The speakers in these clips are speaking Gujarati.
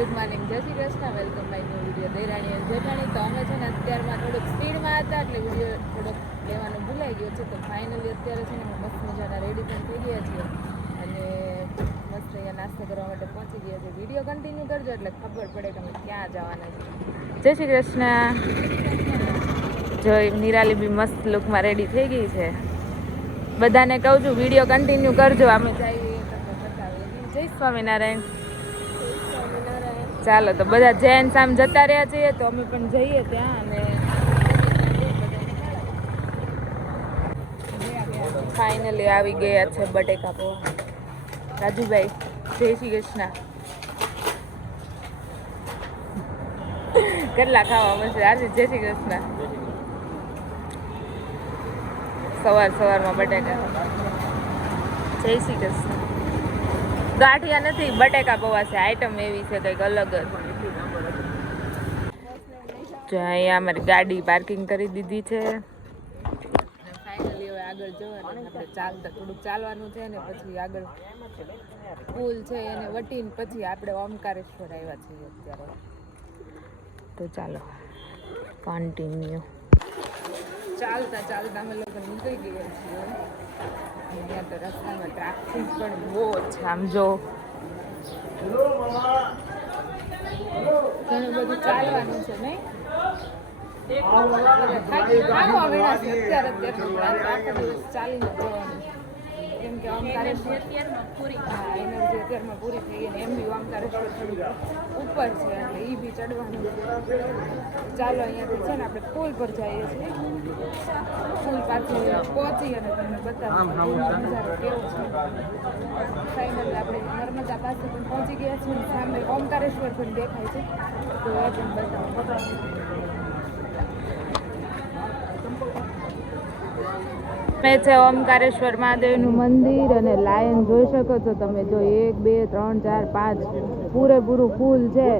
ગુડ મોર્નિંગ, જય Shri Krishna. Welcome my new video દેરાણી અને જેઠાણી. તો અમે છે ને અત્યારમાં થોડુંક સ્પીડમાં હતા એટલે વિડીયો થોડોક લેવાનું ભૂલાઈ ગયો છે. તો ફાઇનલી અત્યારે છે ને અમે મસ્ત મજાના રેડી પણ થઈ ગયા છીએ અને મસ્ત અહીંયા નાસ્તો કરવા માટે પહોંચી ગયા છે. વિડીયો કન્ટિન્યુ કરજો એટલે ખબર પડે કે અમે ક્યાં જવાના છીએ. જય શ્રી કૃષ્ણ. જો નિરાલી બી મસ્ત લુકમાં રેડી થઈ ગઈ છે. બધાને કહું છું વિડીયો કન્ટિન્યુ કરજો. અમે જઈએ જય સ્વામિનારાયણ. ચાલો તો બધા જૈન સામ જતા રહ્યા છીએ તો અમે પણ જઈએ ત્યાં અને ફાઇનલી આવી ગયા છે બટેકા પૌવા. રાજુભાઈ જય શ્રી કૃષ્ણ. કેટલા ખાવા મળશે આજે? જય શ્રી કૃષ્ણ. સવારમાં બટેકા. જય શ્રી કૃષ્ણ. ગાંઠિયા નથી, બટેકા પૌવા છે. આઈટમ એવી છે કંઈક અલગ જ. જો અહીંયા અમારી ગાડી પાર્કિંગ કરી દીધી છે. ફાઇનલી હવે આગળ જવાનું, આપણે થોડુંક ચાલવાનું છે ને પછી આગળ પુલ છે એને વટીને પછી આપણે ઓમકારેશ્વર આવ્યા છીએ અત્યારે. તો ચાલો કન્ટિન્યુ. ચાલતા અમે લોકો નીકળી ગયા છીએ. અહીંયા તો રસ્તામાં ટ્રાફિક પણ બહુ છે. આમ જો ઘણું બધું ચાલવાનું છે નહીં? અત્યારે આખો દિવસ ચાલીને જવાનું કેમ કે ઓમકારેશ્વર અત્યારમાં પૂરી થઈ ગઈ ને એમ બી ઓમકારેશ્વર થોડું ઉપર છે એટલે એ બી ચડવાનું છે. ચાલો અહીંયાથી છે ને આપણે પુલ પર જઈએ છીએ. પુલ પાસે પહોંચી અને તમને બતાવું નજારો કેવો છે. ફાઇનલી આપણે નર્મદા પાસે પણ પહોંચી ગયા છીએ. સામે ઓમકારેશ્વર પણ દેખાય છે તો એ પણ બતાવું. મેં છે ઓમકારેશ્વર મહાદેવનું મંદિર અને લાયન જોઈ શકો છો તમે. જો 1 2 3 4 5 પૂરેપૂરું ફૂલ છે.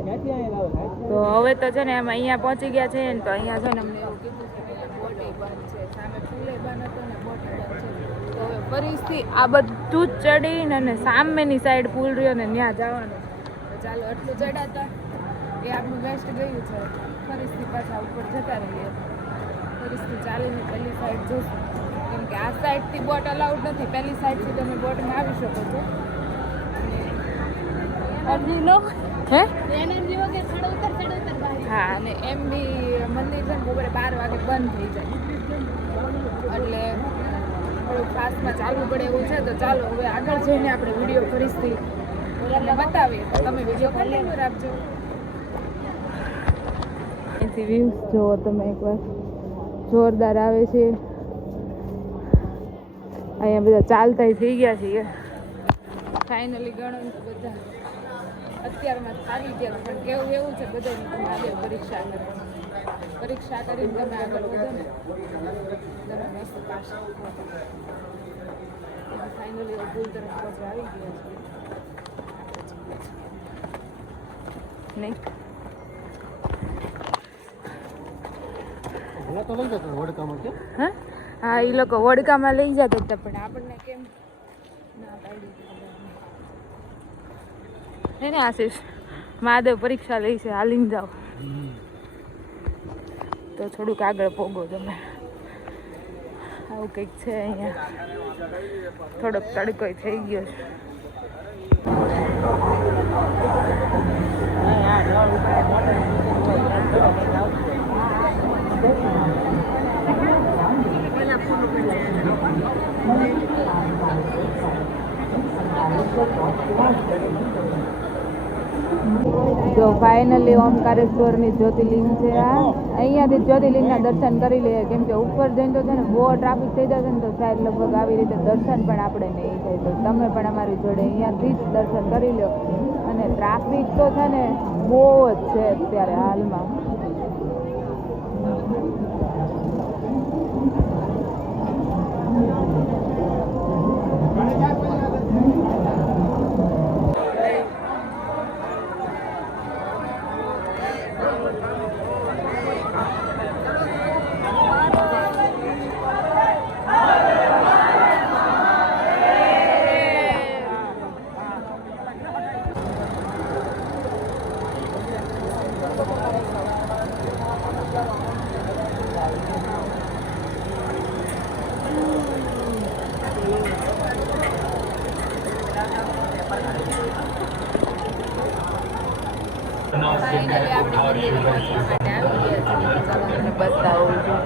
તો હવે તો છે ને અમે અહીંયા પહોંચી ગયા છે ને તો અહીંયા છે ને અમને એવું કીધું છે કે બોટ બંધ છે. સામે ફૂલે બંધ હતો ને બોટ બંધ છે. તો હવે ફરીથી આ બધું જ ચડીને અને સામેની સાઈડ પુલ રહ્યો ને ત્યાં જવાનું. તો ચાલો આટલું ચડાતા એ આપણું વેસ્ટ ગયું છે. ફરીથી પાછા ઉપર જતા રહીએ. ફરીથી ચાલીને પહેલી સાઈડ જોશું કેમ કે આ સાઈડથી બોટ અલાઉડ નથી. પહેલી સાઈડથી તમે બોટમાં આવી શકો છો. હા અને એમ બી મંદિર છે ને બપોરે 12 વાગે બંધ થઈ જાય એટલે થોડુંક ફાસ્ટમાં ચાલવું પડે એવું છે. તો ચાલો હવે આગળ જઈને આપણે વિડીયો ફરીથી એટલે બતાવીએ તો તમે વિડીયો કન્ટિન્યુ રાખજો. અહીંથી વ્યૂઝ જુઓ તમે એકવાર, જોરદાર આવે છે. અહીંયા બધા ચાલતા થઈ ગયા છીએ. ફાઇનલી ગણો બધા અત્યારમાં આવી ગયા પણ કેવું એવું છે બધાની તમે આગળ પરીક્ષા કરો. પરીક્ષા કરીને તમે આગળ વધો ને તમે મસ્ત પાસ. ફાઇનલી પુલ તરફ પાછળ આવી ગયા છે નહીં? હા એ લોકો વડકામાં લઈ જતા હતા પણ આપણને કેમ ના પાડી ને આશીષ મહાદેવ પરીક્ષા લઈ છે હાલીને જાઓ તો થોડુંક આગળ પોગો તમે. આવું કંઈક છે અહીંયા. થોડોક તડકો થઈ ગયો છે. જો ફાઇનલી ઓમકારેશ્વરની જ્યોતિર્લિંગ છે. આ અહીંયાથી જ્યોતિર્લિંગના દર્શન કરી લઈએ કેમ કે ઉપર જઈને તો છે ને બહુ ટ્રાફિક થઈ જશે ને તો શાયદ લગભગ આવી રીતે દર્શન પણ આપણે નહીં થાય. તો તમે પણ અમારી જોડે અહીંયાથી જ દર્શન કરી લો. અને ટ્રાફિક તો છે ને બહુ જ છે અત્યારે હાલમાં. ફાઇનલી આપણે મંદિરે પહોંચવા માટે આવી ગયા છીએ. ચાલો તમને બતાવું છું.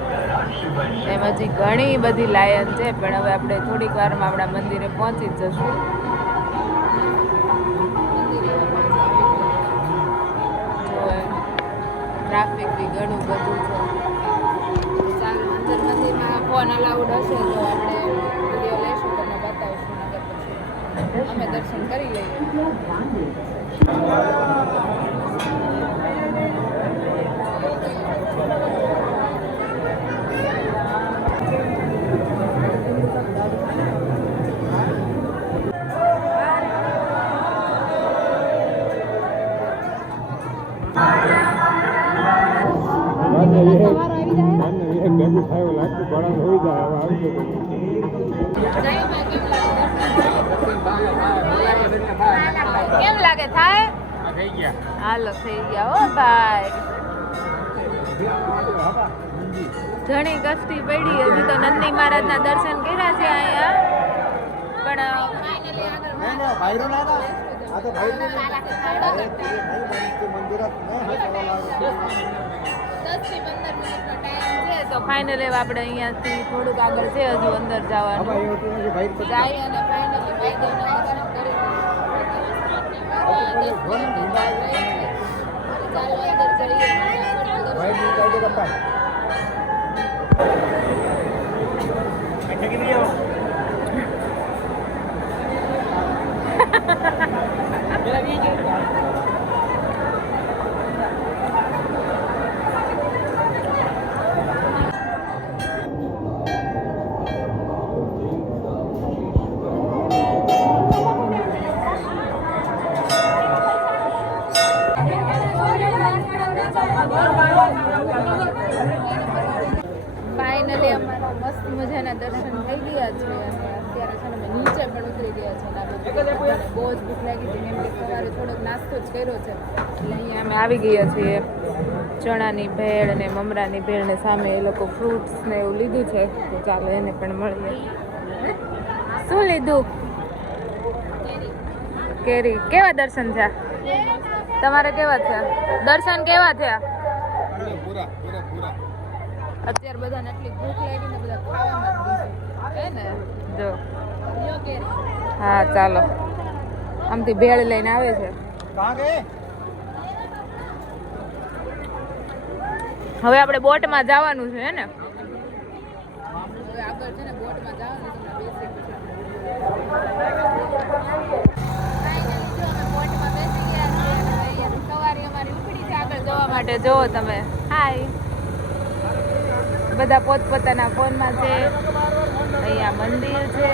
એમ હજી ઘણી બધી લાયન છે, પણ હવે આપણે થોડીક વારમાં આપણા મંદિરે પહોંચી જ જશું. ટ્રાફિક બી ઘણું બધું છે. ચાલો અંદર મંદિરમાં ફોન અલાઉડ હશે તો આપણે વિડીયો લઈશું, તમને બતાવીશું. નગર પછી અમે દર્શન કરી લઈએ. કેમ લાગે થાય? હાલો થઈ ગયા હો ભાઈ. ઘણી કષ્ટી પડી. હજી તો નંદી મહારાજના દર્શન કર્યા છે અહીંયા, પણ તો ફાઇનલી આપણે અહીંયાથી થોડુંક આગળ છે હજુ અંદર જવાનું. જાય અને ફાઇનલી ભાઈ ફાઇનલી અમારા મસ્ત મજાના દર્શન થઈ ગયા છે. અને અત્યારે છે ને અમે નીચે પણ ઉતરી ગયા છે. બહુ જ ભૂખ લાગી હતી, કેમ કે સવારે થોડોક નાસ્તો જ કર્યો છે. એટલે અહીંયા અમે આવી ગયા છીએ. ચણાની ભેળ અને મમરાની ભેળ ને સામે એ લોકો ફ્રૂટ્સ ને એવું લીધું છે, તો ચાલો એને પણ મળીએ. શું લીધું? કેરી. કેવા દર્શન થયા તમારે? કેવા થયા દર્શન? કેવા થયા? અત્યારે બધાને એટલી ભૂખ લાગી ને બધા ખાવામાં જ હે ને. જો હા ચાલો, આમથી ભેળ લઈને આવે છે. હવે આપણે બોટમાં જવાનું છે ને. હવે આગળ છે ને બોટમાં જવાનું છે. બોટમાં બેસી ગયા છે. સવારી અમારી ઉપડી છે આગળ જવા માટે. જોવો તમે. હાય. બધા પોતપોતાના ફોનમાં છે. અહીંયા મંદિર છે.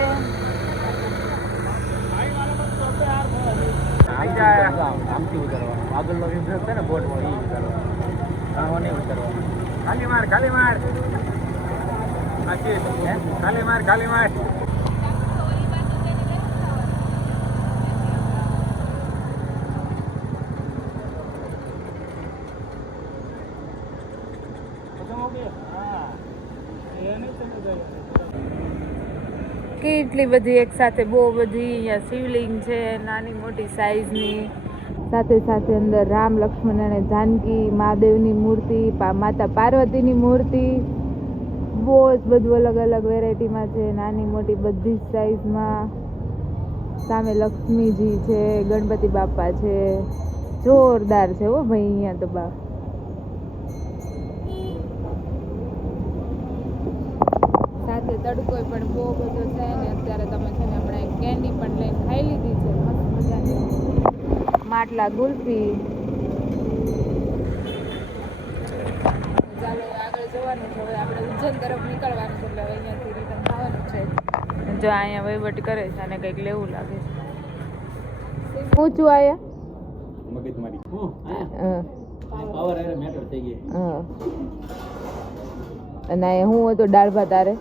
કેટલી બધી એક સાથે બહુ બધી અહીંયા શિવલિંગ છે, નાની મોટી સાઈઝની. સાથે સાથે અંદર રામ, લક્ષ્મણ અને જાનકી, મહાદેવની મૂર્તિ, માતા પાર્વતીની મૂર્તિ, બહુ જ બધું અલગ અલગ વેરાયટીમાં છે. નાની મોટી બધી જ સાઈઝમાં. સામે લક્ષ્મીજી છે, ગણપતિ બાપા છે. જોરદાર છે હો ભાઈ અહીંયા તો બા. સાથે તડકો પણ બહુ બધો છે ને. અત્યારે તમે છે ને હમણાં એક કેન્ડી પણ લઈને ખાઈ લીધી છે મસ્ત મજાની. માટલા ગુલ્ફી. ચાલો આગળ જવાનું છે. હવે આપણે ઉજ્જૈન તરફ નીકળવાનું છે, એટલે હવે અહીંયાથી રિટર્ન થવાનું છે. જો અહીંયા વહીવટ કરે છે અને કંઈક લેવું લાગે છે. ઊંચું આયા મગજમારી પાવર એર મેટર થઈ ગઈ. અને હું હતો દાળ ભાત આરે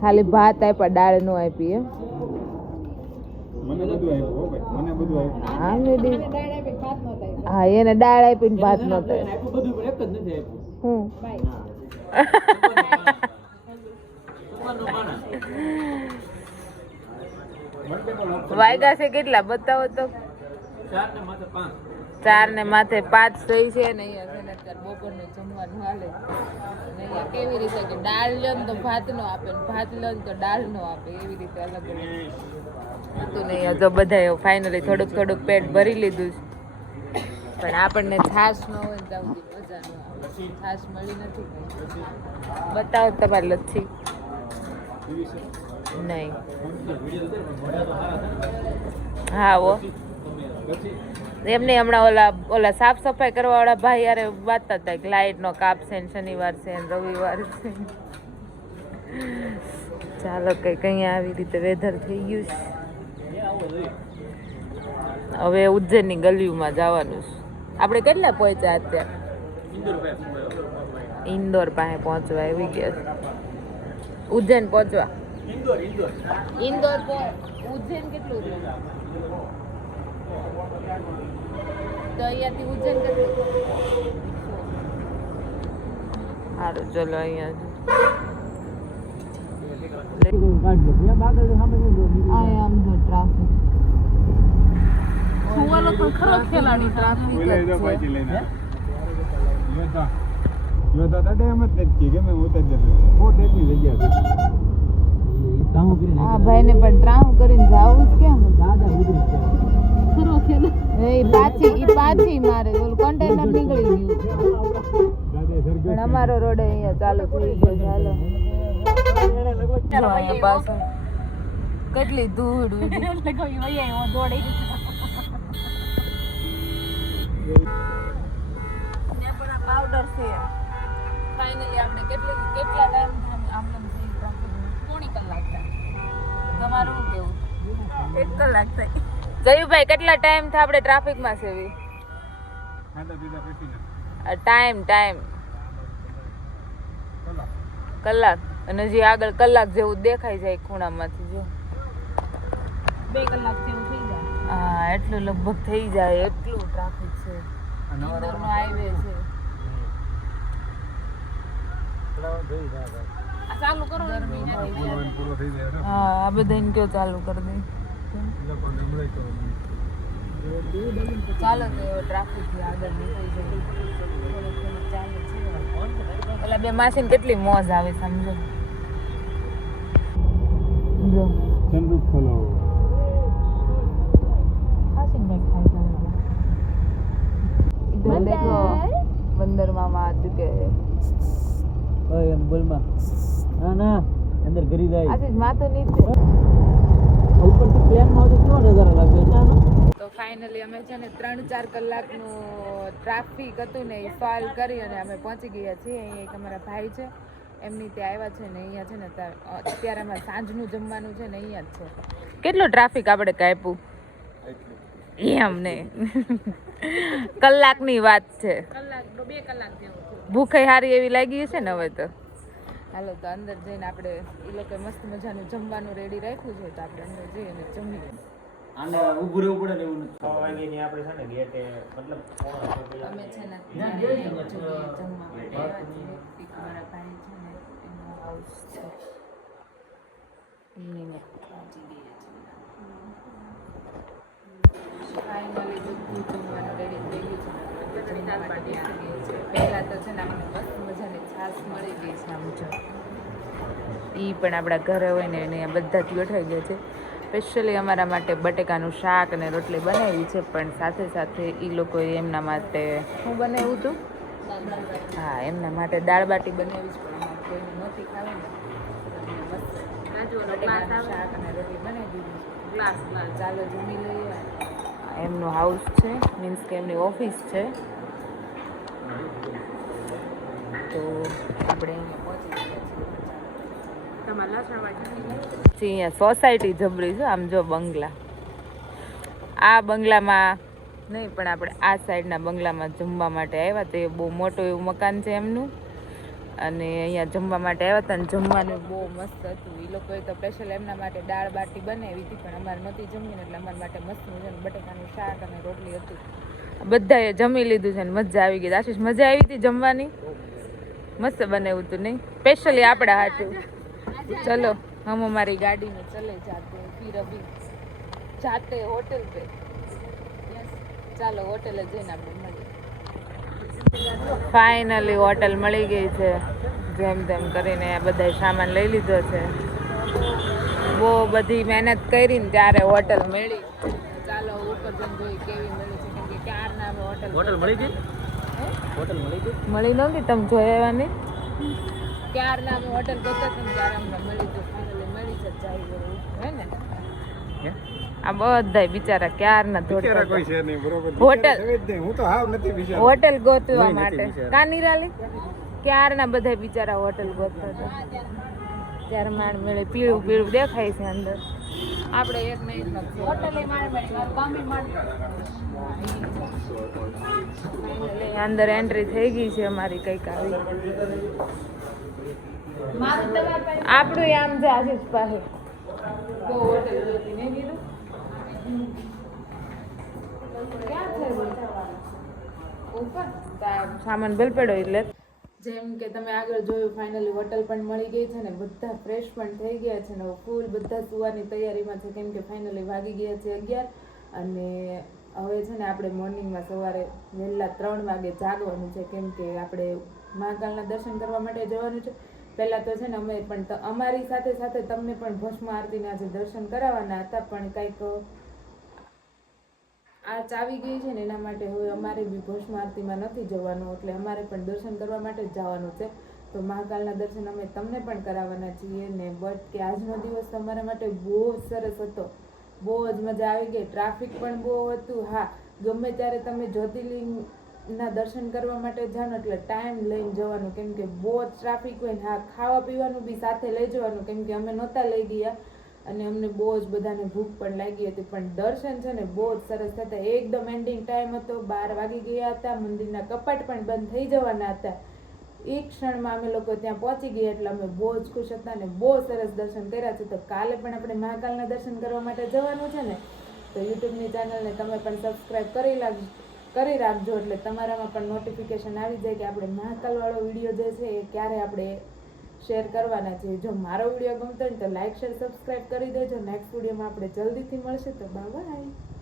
ખાલી ભાત આપ્યા, દાળ નો આપી. હા એને દાળ આપીને ભાત નહોતા. હું વાયગા છે કેટલા બતાવો તો? 4 ને માથે 5 થઈ છે ને અહીંયા છે ને અત્યારે બપોરનું જમવાનું હાલે. અને અહીંયા કેવી રીતે કે દાળ લો ને તો ભાત નો આપે ને ભાત લો ને તો દાળ નો આપે, એવી રીતે અલગ અલગ હતું. ને અહીંયા જો બધાએ ફાઇનલી થોડુંક થોડુંક પેટ ભરી લીધું છે. પણ આપણને છાશ ન હોય ને ત્યાં સુધી મજા ન આવે. છાશ મળી નથી. બતાવો તમારી લચ્છી. નહીં હા ઓ એમને હમણાં ઓલા સાફ સફાઈ કરવા વાળા ભાઈ યારે વાતતા હતા કે લાઇટ નો કાપ છે ને શનિવાર છે ને રવિવાર છે. ચાલો કઈક અહીંયા આવી રીતે વેધર થઈ ગયું છે. હવે ઉજ્જૈનની ગલીઓમાં જવાનું છે. આપણે કેટલા પહોંચ્યા અત્યારે? ઇન્દોર પાસે પહોંચવા આવી ગયા છે. ઉજ્જૈન પહોંચવા ઇન્દોર ઉજ્જૈન કેટલું છે? તો અહીંયાથી ઉજ્જૈન કેટલું? સારું ચલો અહીંયા આમ જો ટ્રાફિક સુવાલો પણ ખરો ખેલાડી ટ્રાફિક જ છે. હા ભાઈ ને પણ ટ્રાહું કરીને જાવું જ કેમ? પાછી મારે ઓલું કન્ટેનર નીકળી ગયું. પણ અમારો રોડ અહીંયા ચાલુ થઈ ગયો. ચાલો અહીંયા પાછળ કેટલી ધૂળ પાવડર છે. ફાઇનલી આપણે કેટલા ટાઈમ આમ પોણી કલાક થાય. તમારું શું કેવું? 1 કલાક થાય. જયુભાઈ કેટલા ટાઈમ થાય આપણે ટ્રાફિકમાં છે? ટાઈમ કલાક. અને હજી આગળ કલાક જેવું દેખાઈ જાય ખૂણામાંથી. જો 2 કલાક જેવું થઈ જાય. હા એટલું લગભગ થઈ જાય. એટલું ટ્રાફિક છે. ઇન્દોરનો હાઈવે છે. ચાલુ કરો. હા આ બધાને કયો ચાલુ કરી દે. ચાલો તો ટ્રાફિક થી આગળ નીકળી જાય. પેલા બે માસીને કેટલી મોજ આવે સમજો. જો ચંદુ ખોલો માસીન બેગ ખાઈ જાય. इधर देखो बंदर मामा आ चुके हैं. ओए अंबल માં ના અંદર ગરી જાય. આજે માથું નીચે ઉપરથી પ્લેન માં આવતો કેવો નજારો લાગે છે. તો ફાઇનલી અમે છે ને 3-4 કલાકનું ટ્રાફિક હતું ને એ સોલ્વ કરી અને અમે પહોંચી ગયા છીએ. અહીંયા એક અમારા ભાઈ છે એમની ત્યાં આવ્યા છે ને અહીંયા છે ને અત્યારે અમે સાંજનું જમવાનું છે ને અહીંયા જ છે. કેટલો ટ્રાફિક આપણે કાપ્યું એમ ને કલાકની વાત છે. 2 કલાક જેવું ભૂખે હારી એવી લાગી છે ને હવે તો. હાલો તો અંદર જઈને આપણે એ લોકો મસ્ત મજાનું જમવાનું રેડી રાખ્યું છે તો આપણે અંદર જઈએ અને જમીએ. આને ઊભું રહેવું પડે ને એવું નથી. ખાવાની ની આપણે છે ને ગેટે મતલબ અમે છે ને જમવા માટે આવ્યા છીએ. એક મારા ભાઈ છે ને એનો હાઉસ છે એની ને પહોંચી ગયા છે. ફાઇનલી બધું જમવાનું રેડી થઈ ગયું છે. જમવા માટે આવી ગઈ છે. પહેલાં તો છે ને આપણે મસ્ત મજાની છાશ મળી ગઈ છે. આમ જો એ પણ આપણા ઘરે હોય ને એને બધા જ બેઠાઈ ગયા છે. સ્પેશિયલી અમારા માટે બટેકાનું શાક અને રોટલી બનાવી છે. પણ સાથે સાથે એ લોકોએ એમના માટે શું બનાવ્યું હતું? હા એમના માટે દાળ બાટી બનાવી છે. પણ અમારે કોઈને નથી ખાવી ને બટેકાનું શાક અને રોટલી બનાવી દીધી છે. ગ્લાસમાં ચાલો જમી લઈએ. એમનું હાઉસ છે મીન્સ કે એમની ઓફિસ છે. તો આપણે અહીંયા પહોંચી ગયા છીએ. અહીંયા સોસાયટી જબરી છે. આમ જો બંગલા, આ બંગલામાં નહીં પણ આપણે આ સાઈડના બંગલામાં જમવા માટે આવ્યા. તો એ બહુ મોટું એવું મકાન છે એમનું. અને અહીંયા જમવા માટે આવ્યા હતા અને જમવાનું બહુ મસ્ત હતું. એ લોકોએ તો સ્પેશિયલ એમના માટે દાળ બાટી બનાવી હતી પણ અમારે નહોતી જમીને એટલે અમારા માટે મસ્ત મજાનું બટેકાનું શાક અને રોટલી હતું. બધાએ જમી લીધું છે ને મજા આવી ગઈ. આશીષ મજા આવી હતી જમવાની? મસ્ત બનાવ્યું હતું નહીં? સ્પેશિયલી આપણા હાટું. ચલો हम हमारी गाड़ी में चले जाते हैं फिर अभी जाते हैं होटल पे ચાલો હોટલે જઈને આપણે મળીએ ફાઇનલી હોટલ મળી ગઈ છે જેમ તેમ કરીને બધા સામાન લઈ લીધો છે બહુ બધી મહેનત કરીને ત્યારે હોટલ મળી ચાલો ઉપર જઈને જોઈ કેવી મળી છે કેમ કે ક્યારના અમે હોટલ મળી ગઈ હોટલ મળી નહોતી તમે જોવાની ક્યારના અમે હોટલ ગોતતા હતા ત્યારે અમને મળી તો ફાઇનલી મળી છે જાય હે ને આ બધા બિચારા ક્યારના દોડતા કોઈ છે નહીં બરોબર હોટલ હું તો હાવ નથી બિચારા હોટલ ગોતવા માટે કાનીરાલી ક્યારના બધા બિચારા હોટલ ગોતતા હતા ત્યારે માણ મળે પીળું પીળું દેખાય છે અંદર આપણે એક નહીં હોટલ અંદર એન્ટ્રી થઈ ગઈ છે અમારી કઈક આવી આપણું આમ છે આશીષ પાસે બહુ હોટલ જોતી નહીં કીધું સામાન બિલ પડ્યો એટલે જેમ કે તમે આગળ જોયું ફાઇનલી હોટલ પણ મળી ગઈ છે ને બધા ફ્રેશ પણ થઈ ગયા છે ને ફૂલ બધા સુવાની તૈયારીમાં છે કેમ કે ફાઇનલી વાગી ગયા છે 11 અને હવે છે ને આપણે મોર્નિંગમાં સવારે વહેલા 3 વાગે જાગવાનું છે કેમ કે આપણે મહાકાલના દર્શન કરવા માટે જવાનું છે પહેલા તો છે ને અમે પણ અમારી સાથે સાથે તમને પણ ભસ્મ આરતીના આજે દર્શન કરાવવાના હતા પણ કંઈક આ ચાવી ગઈ છે ને એના માટે હવે અમારે બી ભસ્મ આરતીમાં નથી જવાનું એટલે અમારે પણ દર્શન કરવા માટે જ જવાનું છે તો મહાકાલના દર્શન અમે તમને પણ કરાવવાના છીએ ને બટ કે આજનો દિવસ તમારા માટે બહુ સરસ હતો બહુ જ મજા આવી ગઈ ટ્રાફિક પણ બહુ હતું હા ગમે ત્યારે તમે જ્યોતિર્લિંગના દર્શન કરવા માટે જાઓ એટલે ટાઈમ લઈને જવાનું કેમ કે બહુ જ ટ્રાફિક હોય ને હા ખાવા પીવાનું બી સાથે લઈ જવાનું કેમ કે અમે નહોતા લઈ ગયા અને અમને બહુ જ બધાને ભૂખ પણ લાગી હતી પણ દર્શન છે ને બહુ જ સરસ થતા એકદમ એન્ડિંગ ટાઈમ હતો 12 વાગી ગયા હતા મંદિરના કપાટ પણ બંધ થઈ જવાના હતા એક ક્ષણમાં અમે લોકો ત્યાં પહોંચી ગયા એટલે અમે બહુ જ ખુશ હતા ને બહુ સરસ દર્શન કર્યા છે તો કાલે પણ આપણે મહાકાલના દર્શન કરવા માટે જવાનું છે ને તો યુટ્યુબની ચેનલને તમે પણ સબસ્ક્રાઈબ કરી રાખજો એટલે તમારામાં પણ નોટિફિકેશન આવી જાય કે આપણે મહાકાલવાળો વિડીયો જે છે એ ક્યારે આપણે શેર કરવાના છે જો મારો વિડીયો ગમતો હોય તો લાઈક શેર સબસ્ક્રાઈબ કરી દેજો નેક્સ્ટ વિડીયોમાં આપણે જલ્દીથી મળશે તો બાય બાય